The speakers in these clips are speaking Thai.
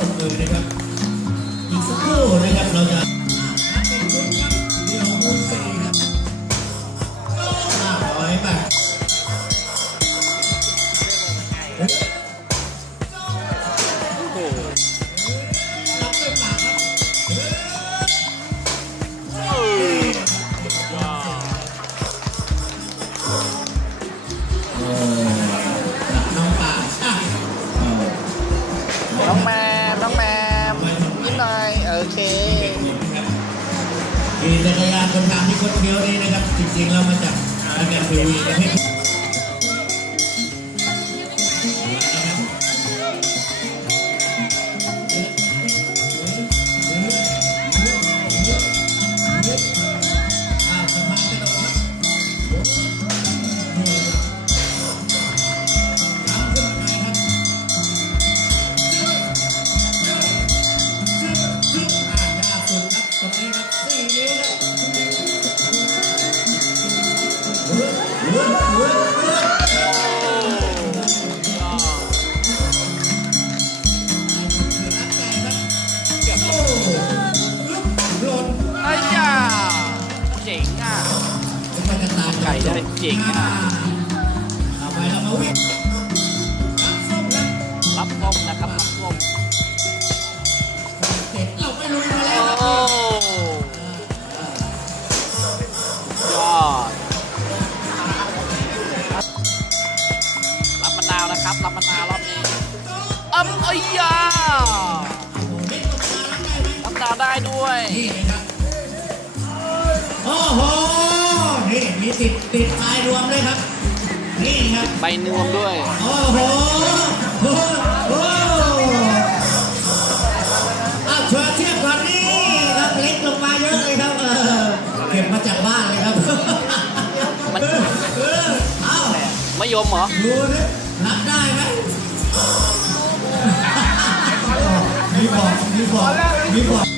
ตบมือนะครับ อีกสักครู่นะครับเราจะ เค มีจักรยานคนทางที่คดเคี้ยวนี้นะครับ จริงๆเรามาจากราการทีวีประเทศ ก่ได้เจ๋งอะเอาไปเรามาวิ่งรับส้มครับรับลมนะครับรับลมเสร็จเราไปลุยมาแล้วโอ้ยอดรับมะนาวนะครับ รับมะนาวรอบนี้อ้ำไอ้ยารับมะนาวได้ด้วยโอ้โห นี่มีติดติดปลายรวมเลยครับ นี่ครับ ใบนวมด้วย โอ้โหโอ้โหอ้าวเชิญเทียบก่อนนี่ครับเล็กลงมาเยอะเลยครับเออเก็บมาจากบ้านเลยครับมัน เออเออเอ้ามะยมเหรอ ดูดิรับได้ไหมมีบอกมีบอกมีบอก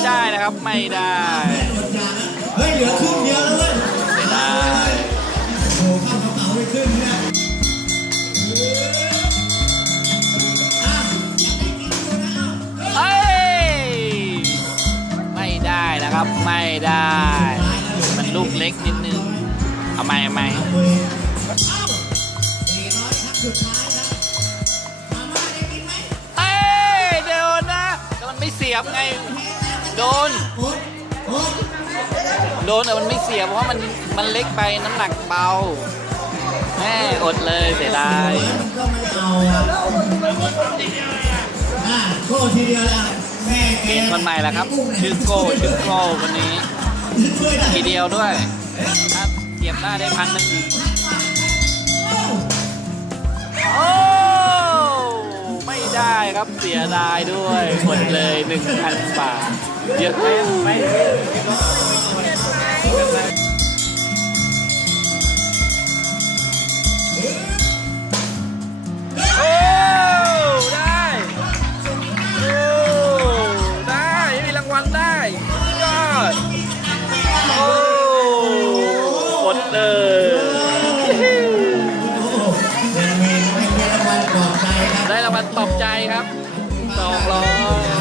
ไม่ได้นะครับ ไม่ได้เฮ้ยเหลือครึ่งเดียวแล้วเว้ยเสียดายโอ้ข้ากระเป๋าไปครึ่งนะยังได้กินอยู่นะเอ้ยไม่ได้นะครับ ไม่ได้ มันลูกเล็กนิดนึงเอาไหมเอาไหมเอ้ยครับสุดท้ายครับมาม่าได้กินไหมเอ้ยโดนนะแต่มันไม่เสียบไง โดน โดนแต่มันไม่เสียเพราะมันมันเล็กไปน้ำหนักเบาแม่อดเลยเสียดายมันก็ไม่เอาอะโก้ทีเดียวแล้วแม่แกคนใหม่ล้วครับ ชื่อโก้ชื่อโก้คนนี้ ทีเดียวด้วยถ้าเสียบได้ได้พันหนึ่งโอ้ ได้ครับเสียดายด้วยหมดเลยหนึ่งพันบาทเยอะไหมไหมโอ้ได้โอ้ได้มีรางวัลได้ยอดโอ้หมดเลย ตอบใจครับสองร้อย